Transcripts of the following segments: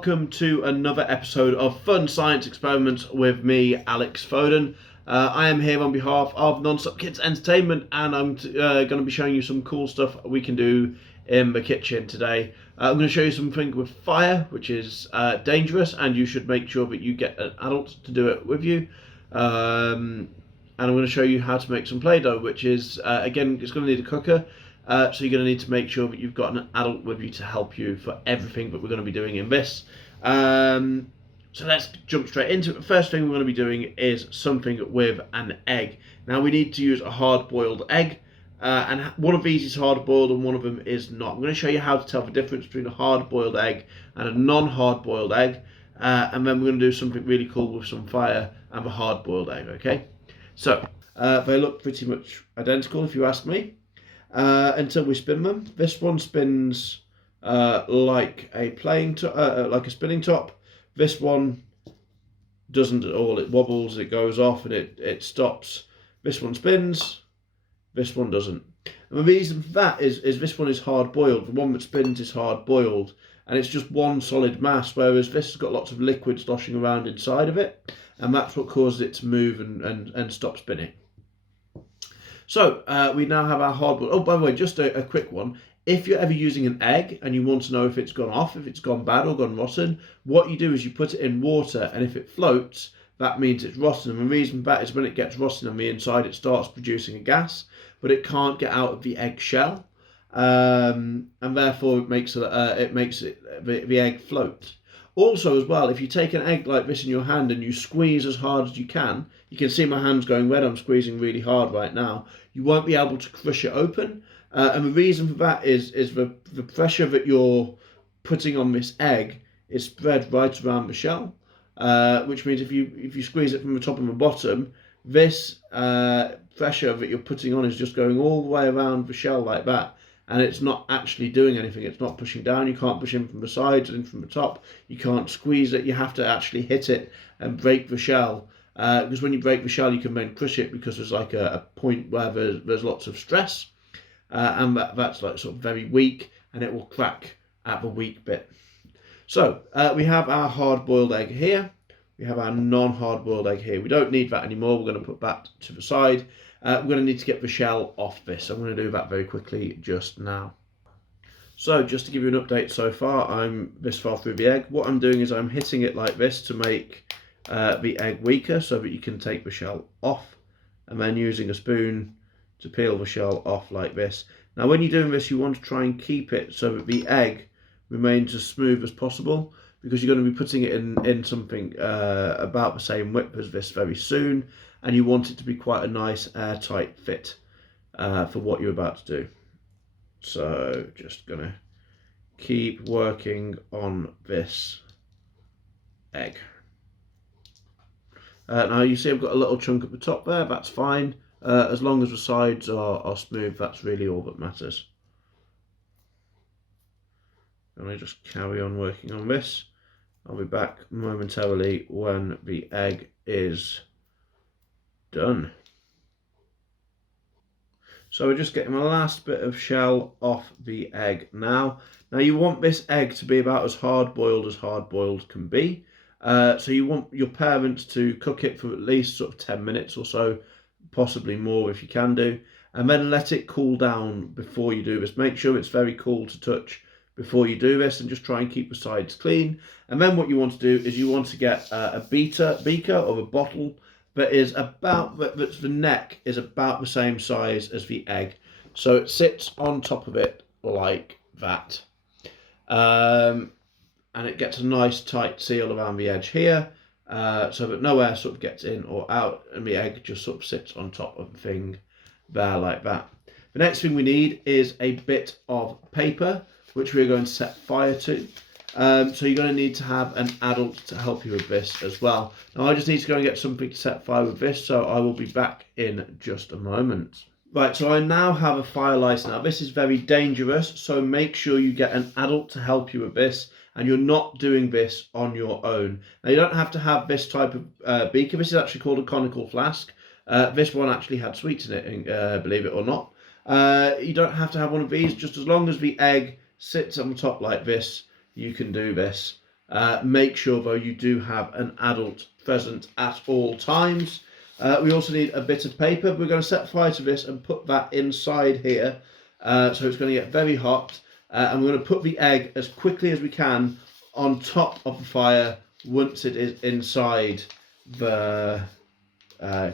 welcome to another episode of Fun Science Experiments with me, Alex Foden. I am here on behalf of Non-Stop Kids Entertainment, and I'm going to be showing you some cool stuff we can do in the kitchen today. I'm going to show you something with fire, which is dangerous, and you should make sure that you get an adult to do it with you. And I'm going to show you how to make some Play-Doh, which is, again, it's going to need a cooker. So you're going to need to make sure that you've got an adult with you to help you for everything that we're going to be doing in this. So let's jump straight into it. The first thing we're going to be doing is something with an egg. Now we need to use a hard-boiled egg, and one of these is hard-boiled and one of them is not. I'm going to show you how to tell the difference between a hard-boiled egg and a non-hard-boiled egg, and then we're going to do something really cool with some fire and the hard-boiled egg, okay? So they look pretty much identical if you ask me. Until we spin them. This one spins like a like a spinning top. This one doesn't at all. It wobbles, it goes off, and it stops. This one spins. This one doesn't. And the reason for that is this one is hard boiled. The one that spins is hard boiled, and it's just one solid mass. Whereas this has got lots of liquid sloshing around inside of it, and that's what causes it to move and stop spinning. So we now have our hard-boiled. Oh, by the way, just a quick one. If you're ever using an egg and you want to know if it's gone off, if it's gone bad or gone rotten, what you do is you put it in water, and if it floats, that means it's rotten. And the reason for that is when it gets rotten on the inside, it starts producing a gas, but it can't get out of the egg shell, and therefore it makes the egg float. Also, as well, if you take an egg like this in your hand and you squeeze as hard as you can see my hands going red, I'm squeezing really hard right now, you won't be able to crush it open. And the reason for that is the pressure that you're putting on this egg is spread right around the shell, which means if you squeeze it from the top and the bottom, this pressure that you're putting on is just going all the way around the shell like that. And it's not actually doing anything. It's not pushing down. You can't push in from the sides and in from the top. You can't squeeze it. You have to actually hit it and break the shell. Because when you break the shell, you can then crush it because there's like a point where there's lots of stress. And that's like sort of very weak, and it will crack at the weak bit. So we have our hard-boiled egg here. We have our non-hard-boiled egg here. We don't need that anymore. We're going to put that to the side. We're going to need to get the shell off this. I'm going to do that very quickly just now. So just to give you an update so far, I'm this far through the egg. What I'm doing is I'm hitting it like this to make the egg weaker so that you can take the shell off, and then using a spoon to peel the shell off like this. Now when you're doing this, you want to try and keep it so that the egg remains as smooth as possible, because you're going to be putting it in something about the same width as this very soon, and you want it to be quite a nice airtight fit for what you're about to do. So just gonna keep working on this egg. Now you see I've got a little chunk at the top there. That's fine, as long as the sides are smooth. That's really all that matters. And I just carry on working on this. I'll be back momentarily when the egg is done. So we're just getting the last bit of shell off the egg now. Now you want this egg to be about as hard-boiled can be. So you want your parents to cook it for at least sort of 10 minutes or so, possibly more if you can do, and then let it cool down before you do this. Make sure it's very cool to touch before you do this, and just try and keep the sides clean. And then what you want to do is you want to get a beaker or a bottle that is the neck is about the same size as the egg, so it sits on top of it like that, and it gets a nice tight seal around the edge here, so that no air sort of gets in or out, and the egg just sort of sits on top of the thing there like that. The next thing we need is a bit of paper, which we're going to set fire to. So you're going to need to have an adult to help you with this as well. Now I just need to go and get something to set fire with this, so I will be back in just a moment. Right, so I now have a fire lighter. Now this is very dangerous, so make sure you get an adult to help you with this, and you're not doing this on your own. Now you don't have to have this type of beaker. This is actually called a Conical Flask. This one actually had sweets in it, believe it or not. You don't have to have one of these. Just as long as the egg sits on the top like this, you can do this. Make sure though you do have an adult present at all times. We also need a bit of paper. We're going to set fire to this and put that inside here. So it's going to get very hot. And we're going to put the egg as quickly as we can on top of the fire once it is inside the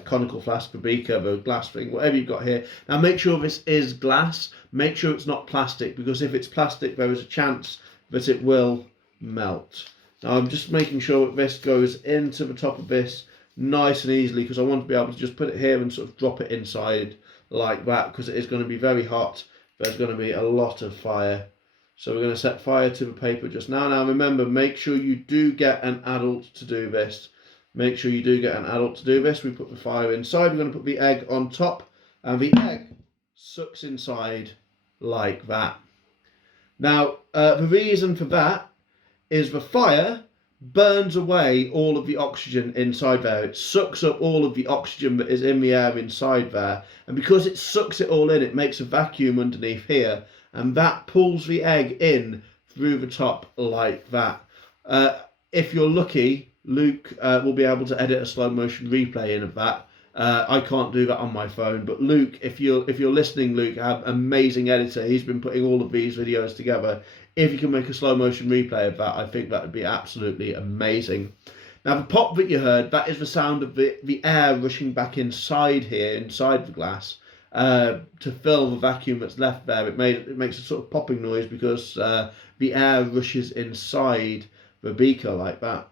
conical flask, the beaker, the glass thing, whatever you've got here. Now make sure this is glass. Make sure it's not plastic, because if it's plastic there is a chance that it will melt. Now I'm just making sure that this goes into the top of this nice and easily, because I want to be able to just put it here and sort of drop it inside like that, because it is going to be very hot. There's going to be a lot of fire. So we're going to set fire to the paper just now. Now remember, make sure you do get an adult to do this. Make sure you do get an adult to do this. We put the fire inside. We're going to put the egg on top, and the egg sucks inside like that. Now, the reason for that is the fire burns away all of the oxygen inside there. It sucks up all of the oxygen that is in the air inside there. And because it sucks it all in, it makes a vacuum underneath here. And that pulls the egg in through the top like that. If you're lucky, Luke will be able to edit a slow motion replay in of that. I can't do that on my phone, but Luke, if you're listening, Luke, I have an amazing editor. He's been putting all of these videos together. If you can make a slow motion replay of that, I think that would be absolutely amazing. Now the pop that you heard, that is the sound of the air rushing back inside here, inside the glass, to fill the vacuum that's left there. It makes a sort of popping noise because the air rushes inside the beaker like that.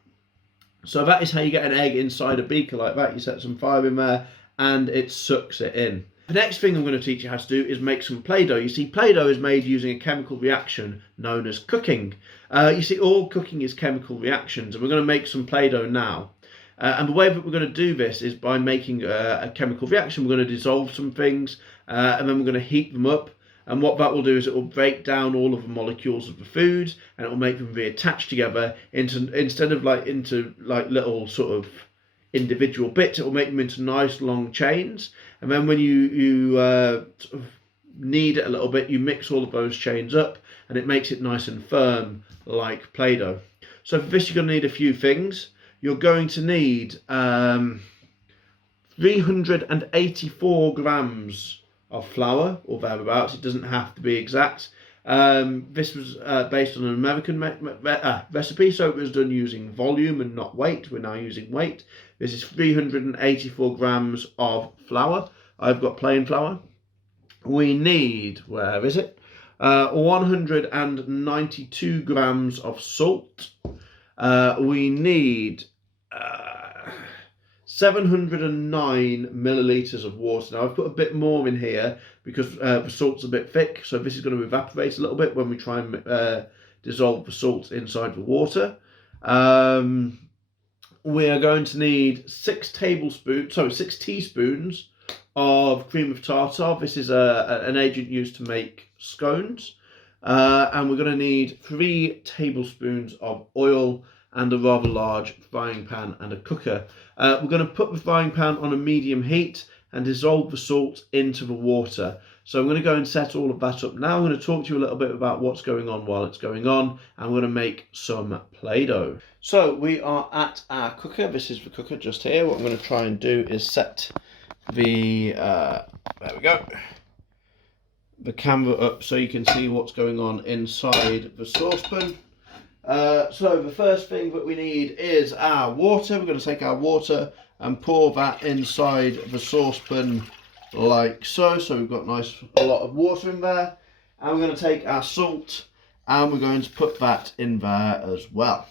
So that is how you get an egg inside a beaker like that. You set some fire in there and it sucks it in. The next thing I'm going to teach you how to do is make some Play-Doh. You see, Play-Doh is made using a chemical reaction known as cooking. You see, all cooking is chemical reactions, and we're going to make some Play-Doh now. And the way that we're going to do this is by making a chemical reaction. We're going to dissolve some things, and then we're going to heat them up. And what that will do is it will break down all of the molecules of the food, and it will make them reattach together instead of into little sort of individual bits. It will make them into nice long chains. And then when you sort of knead it a little bit, you mix all of those chains up, and it makes it nice and firm like Play-Doh. So for this, you're going to need a few things. You're going to need 384 grams of flour or thereabouts. It doesn't have to be exact. This was based on an American recipe, so it was done using volume and not weight. We're now using weight. This is 384 grams of flour. I've got plain flour. We need, where is it? 192 grams of salt. We need 709 millilitres of water. Now I've put a bit more in here because the salt's a bit thick, so this is going to evaporate a little bit when we try and dissolve the salt inside the water. We are going to need 6 teaspoons of cream of tartar. This is an agent used to make scones. And we're going to need 3 tablespoons of oil and a rather large frying pan and a cooker. We're going to put the frying pan on a medium heat and dissolve the salt into the water. So I'm going to go and set all of that up now. I'm going to talk to you a little bit about what's going on while it's going on, and we're going to make some Play-Doh. So we are at our cooker. This is the cooker just here. What I'm going to try and do is set the, there we go, the camera up so you can see what's going on inside the saucepan. So the first thing that we need is our water. We're going to take our water and pour that inside the saucepan like so. So we've got a lot of water in there. And we're going to take our salt and we're going to put that in there as well.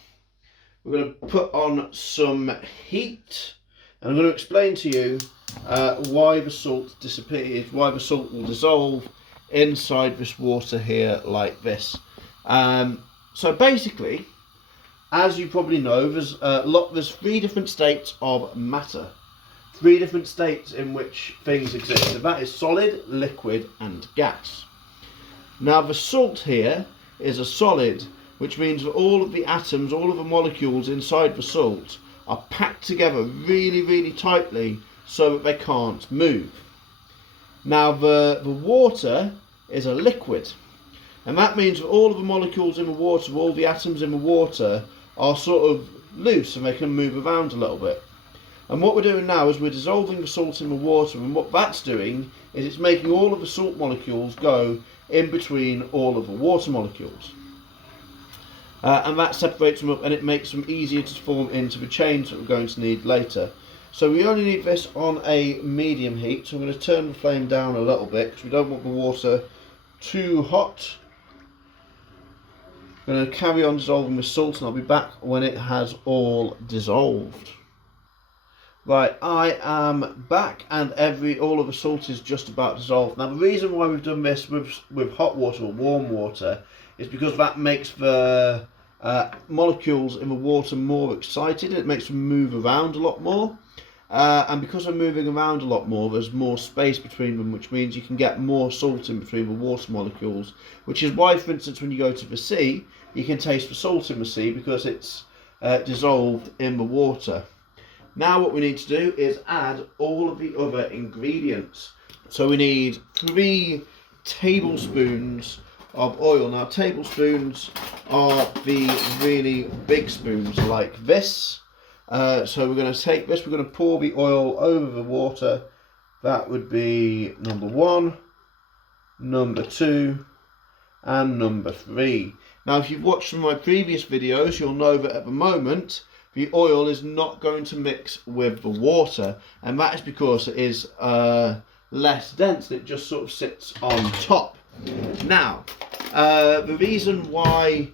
We're going to put on some heat, and I'm going to explain to you why the salt disappears, why the salt will dissolve inside this water here like this. So basically, as you probably know, there's 3 different states of matter. 3 different states in which things exist, and that is solid, liquid and gas. Now the salt here is a solid, which means that all of the atoms, all of the molecules inside the salt are packed together really, really tightly so that they can't move. Now the water is a liquid, and that means that all of the molecules in the water, all the atoms in the water, are sort of loose and they can move around a little bit. And what we're doing now is we're dissolving the salt in the water, and what that's doing is it's making all of the salt molecules go in between all of the water molecules. And that separates them up and it makes them easier to form into the chains that we're going to need later. So we only need this on a medium heat, so I'm going to turn the flame down a little bit because we don't want the water too hot. I'm going to carry on dissolving the salt and I'll be back when it has all dissolved. Right, I am back and all of the salt is just about dissolved. Now the reason why we've done this with hot water or warm water is because that makes the molecules in the water more excited and it makes them move around a lot more. And because they're moving around a lot more, there's more space between them, which means you can get more salt in between the water molecules, which is why, for instance, when you go to the sea, you can taste the salt in the sea because it's dissolved in the water. Now what we need to do is add all of the other ingredients. So we need 3 tablespoons of oil. Now tablespoons are the really big spoons like this. So we're going to take this, we're going to pour the oil over the water. That would be number 1, number 2 and number 3. Now if you've watched some of my previous videos, you'll know that at the moment the oil is not going to mix with the water, and that is because it is less dense, it just sort of sits on top. Now the reason why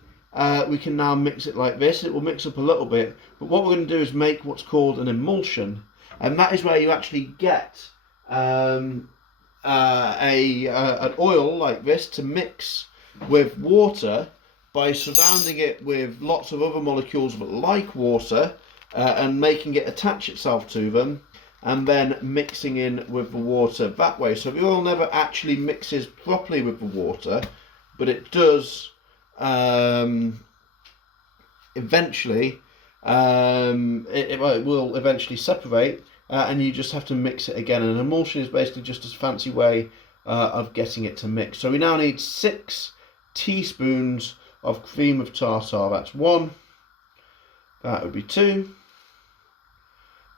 we can now mix it like this, it will mix up a little bit, but what we're going to do is make what's called an emulsion, and that is where you actually get an oil like this to mix with water by surrounding it with lots of other molecules that like water and making it attach itself to them, and then mixing in with the water that way. So the oil never actually mixes properly with the water, but it does eventually, it will eventually separate, and you just have to mix it again. And an emulsion is basically just a fancy way of getting it to mix. So we now need 6 teaspoons of cream of tartar. That's 1, that would be 2,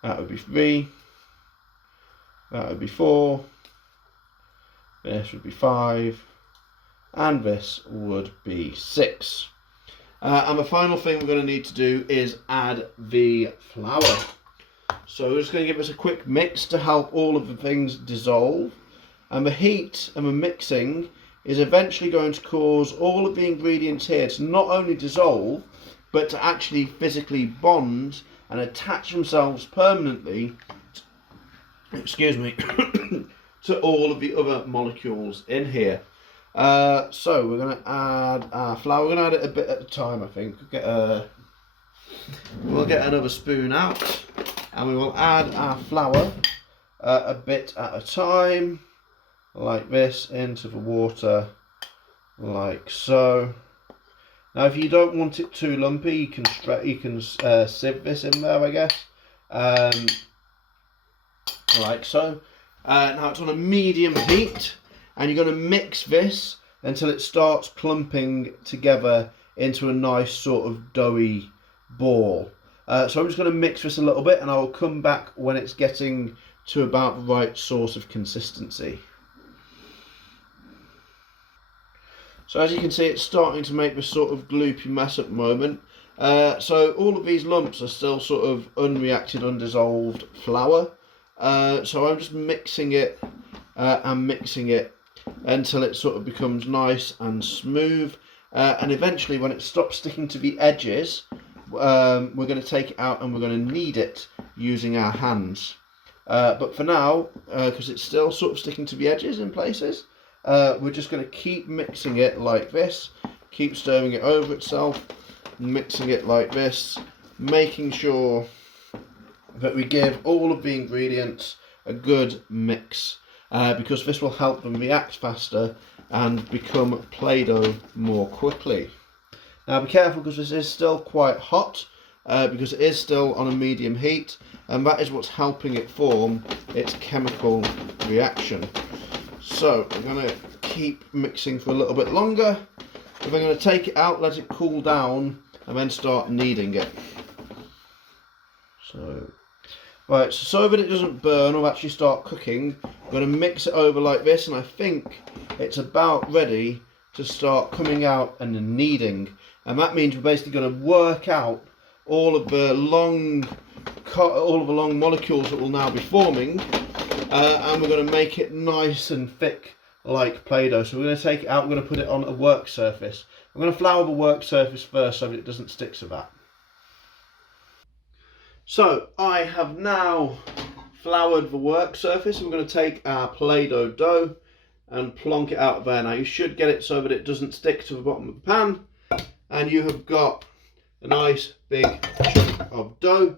that would be 3, that would be 4, this would be 5, and this would be 6. And the final thing we're going to need to do is add the flour. So we're just going to give us a quick mix to help all of the things dissolve. And the heat and the mixing is eventually going to cause all of the ingredients here to not only dissolve, but to actually physically bond and attach themselves permanently, excuse me, to all of the other molecules in here. So we're going to add our flour. We're going to add it a bit at a time, I think. We'll get another spoon out and we will add our flour a bit at a time, like this, into the water, like so. Now if you don't want it too lumpy, you can sieve this in there, I guess, like so. Now it's on a medium heat, and you're going to mix this until it starts clumping together into a nice sort of doughy ball. So I'm just going to mix this a little bit, and I will come back when it's getting to about the right sort of consistency. So as you can see, it's starting to make this sort of gloopy mess at the moment. So all of these lumps are still sort of unreacted, undissolved flour. So I'm just mixing it and mixing it until it sort of becomes nice and smooth. And eventually, when it stops sticking to the edges, we're going to take it out and we're going to knead it using our hands. But for now, because it's still sort of sticking to the edges in places, we're just going to keep mixing it like this, keep stirring it over itself, mixing it like this, making sure that we give all of the ingredients a good mix, because this will help them react faster and become Play-Doh more quickly. Now be careful, because this is still quite hot, because it is still on a medium heat, and that is what's helping it form its chemical reaction. So we're going to keep mixing for a little bit longer. We're going to take it out, let it cool down, and then start kneading it. So, right, so that it doesn't burn or actually start cooking, I'm going to mix it over like this, and I think it's about ready to start coming out and kneading. And that means we're basically going to work out all of the long molecules that will now be forming, and we're going to make it nice and thick like Play-Doh. So we're going to take it out, we're going to put it on a work surface. I'm going to flour the work surface first so that it doesn't stick to that. So I have now floured the work surface. I'm going to take our Play-Doh dough and plonk it out there. Now you should get it so that it doesn't stick to the bottom of the pan, and you have got a nice big chunk of dough.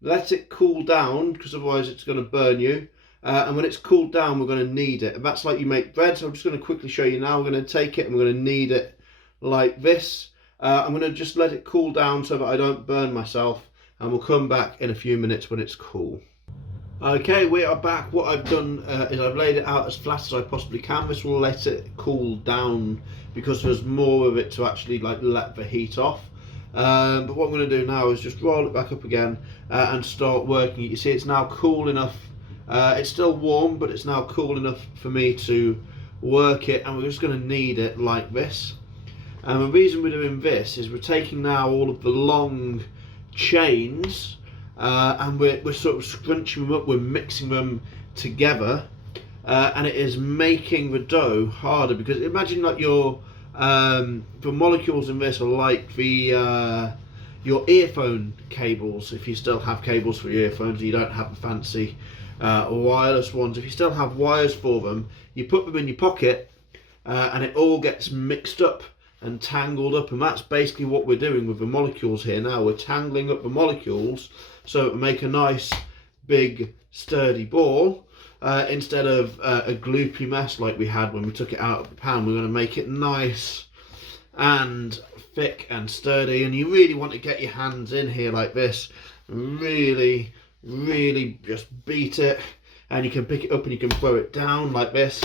Let it cool down, because otherwise it's going to burn you. And when it's cooled down, we're going to knead it. And that's like you make bread. So I'm just going to quickly show you now. We're going to take it and we're going to knead it like this. I'm going to just let it cool down so that I don't burn myself. And we'll come back in a few minutes when it's cool. Okay, we are back. What I've done is I've laid it out as flat as I possibly can. This will let it cool down because there's more of it to actually let the heat off. But what I'm going to do now is just roll it back up again and start working it. You see it's now cool enough. It's still warm, but it's now cool enough for me to work it, and we're just going to knead it like this. And the reason we're doing this is we're taking now all of the long chains and we're sort of scrunching them up, we're mixing them together, and it is making the dough harder, because imagine like the molecules in this are like your earphone cables. If you still have cables for your earphones and you don't have the fancy wireless ones, if you still have wires for them, you put them in your pocket and it all gets mixed up and tangled up, and that's basically what we're doing with the molecules here now. We're tangling up the molecules so it will make a nice big sturdy ball instead of a gloopy mess like we had when we took it out of the pan. We're going to make it nice and thick and sturdy, and you really want to get your hands in here like this, really just beat it, and you can pick it up and you can throw it down like this.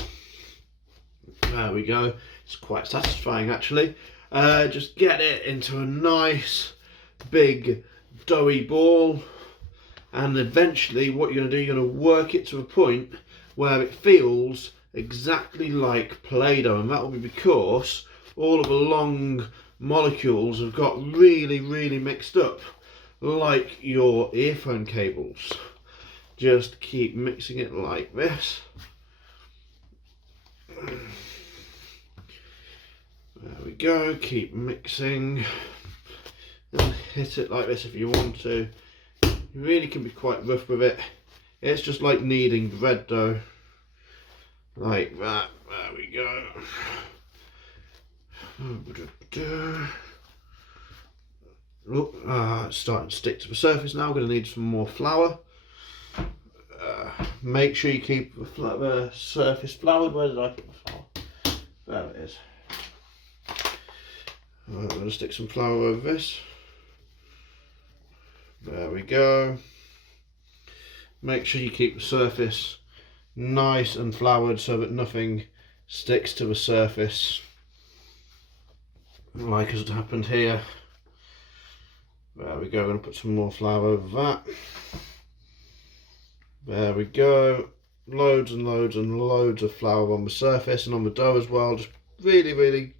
There we go. It's quite satisfying actually. Just get it into a nice big doughy ball, and eventually what you're going to do, you're going to work it to a point where it feels exactly like Play-Doh, and that will be because all of the long molecules have got really mixed up like your earphone cables. Just keep mixing it like this. There we go, keep mixing and hit it like this if you want to. You really can be quite rough with it. It's just like kneading bread dough, like that. There we go. Look, it's starting to stick to the surface now. I'm going to need some more flour. Make sure you keep the surface floured. Where did I put the flour? There it is. Right, I'm going to stick some flour over this. There we go. Make sure you keep the surface nice and floured so that nothing sticks to the surface like has happened here. There we go. I'm going to put some more flour over that. There we go. Loads and loads of flour on the surface and on the dough as well. Just really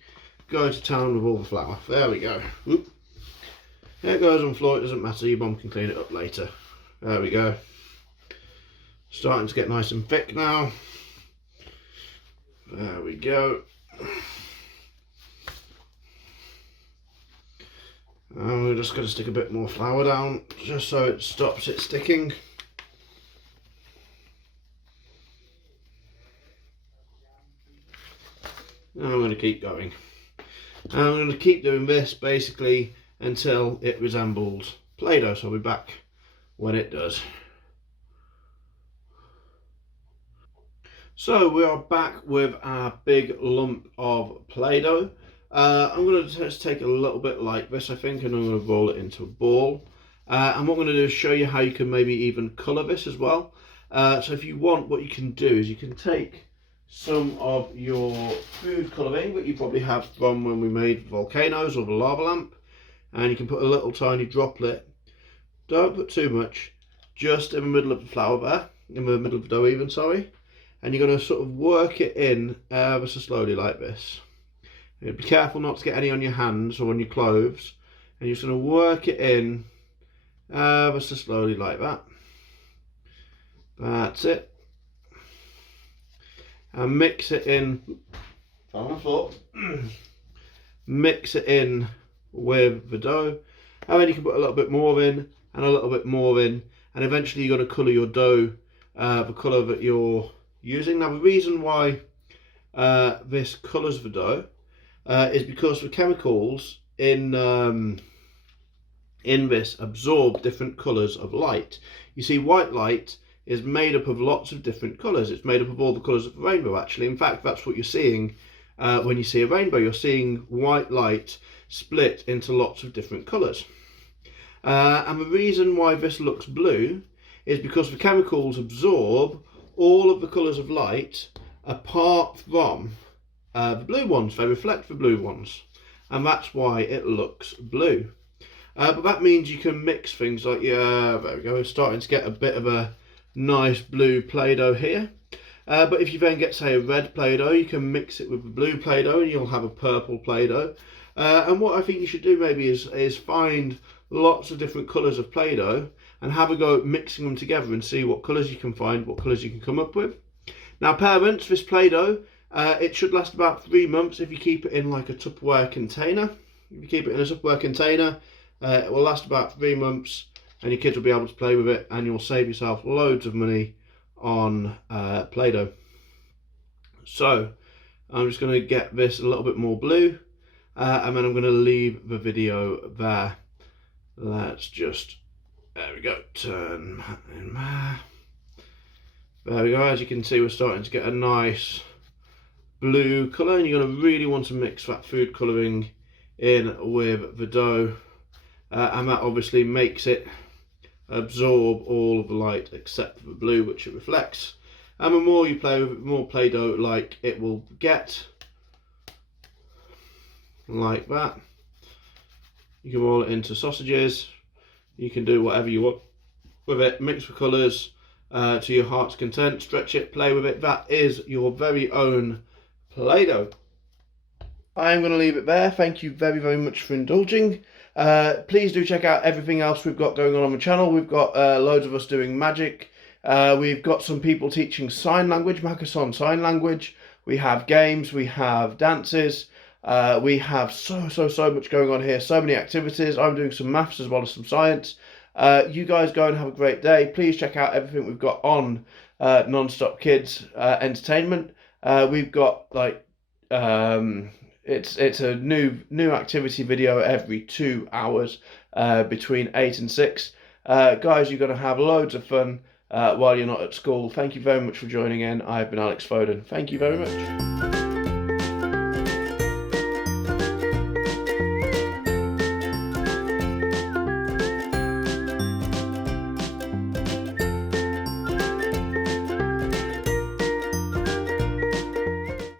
go to town with all the flour. There we go. Whoop. There it goes on the floor. It doesn't matter. Your mum can clean it up later. There we go. Starting to get nice and thick now. There we go. And we're just going to stick a bit more flour down just so it stops it sticking. And I'm going to keep going. And I'm going to keep doing this basically until it resembles Play-Doh, so I'll be back when it does. So we are back with our big lump of Play-Doh. I'm going to just take a little bit like this, I think, and I'm going to roll it into a ball. And what I'm going to do is show you how you can maybe even colour this as well. So if you want, what you can do is you can take some of your food colouring that you probably have from when we made volcanoes or the lava lamp. and you can put a little tiny droplet. Don't put too much, just in the middle of the flour there, in the middle of the dough even, sorry. And you're going to sort of work it in ever so slowly like this. Be careful not to get any on your hands or on your clothes. And you're just going to work it in ever so slowly like that. That's it. And mix it in. On the floor. Mix it in with the dough. And then you can put a little bit more in and a little bit more in. And eventually you're going to colour your dough the colour that you're using. Now the reason why this colours the dough is because the chemicals in this absorb different colours of light. You see, white light is made up of lots of different colours. It's made up of all the colours of the rainbow, actually. In fact, that's what you're seeing when you see a rainbow. You're seeing white light split into lots of different colours. And the reason why this looks blue is because the chemicals absorb all of the colours of light apart from the blue ones. They reflect the blue ones, and that's why it looks blue. But that means you can mix things like, there we go, we're starting to get a bit of a nice blue Play-Doh here. But if you then get, say, a red Play-Doh, you can mix it with the blue Play-Doh and you'll have a purple Play-Doh. And what I think you should do maybe is find lots of different colours of Play-Doh and have a go at mixing them together and see what colours you can find, what colours you can come up with. Now parents, this Play-Doh, it should last about 3 months if you keep it in like a Tupperware container. If you keep it in a Tupperware container, it will last about 3 months and your kids will be able to play with it, and you'll save yourself loads of money on Play-Doh. So I'm just going to get this a little bit more blue and then I'm going to leave the video there. Let's just, there we go, turn that in there. There we go. As you can see, we're starting to get a nice blue colour, and you're going to really want to mix that food colouring in with the dough, and that obviously makes it absorb all of the light except for the blue, which it reflects. And the more you play with it, the more Play-Doh like it will get, like that. You can roll it into sausages, you can do whatever you want with it, mix the colours to your heart's content, stretch it, play with it. That is your very own Play-Doh. I'm going to leave it there. Thank you very, very much for indulging. Please do check out everything else we've got going on the channel. We've got loads of us doing magic. We've got some people teaching sign language, Makason sign language. We have games, we have dances. We have so much going on here, so many activities. I'm doing some maths as well as some science. You guys go and have a great day. Please check out everything we've got on Non-Stop Kids Entertainment. We've got like it's a new activity video every 2 hours between 8 and 6. Guys, you're going to have loads of fun while you're not at school. Thank you very much for joining in. I've been Alex Foden. Thank you very much.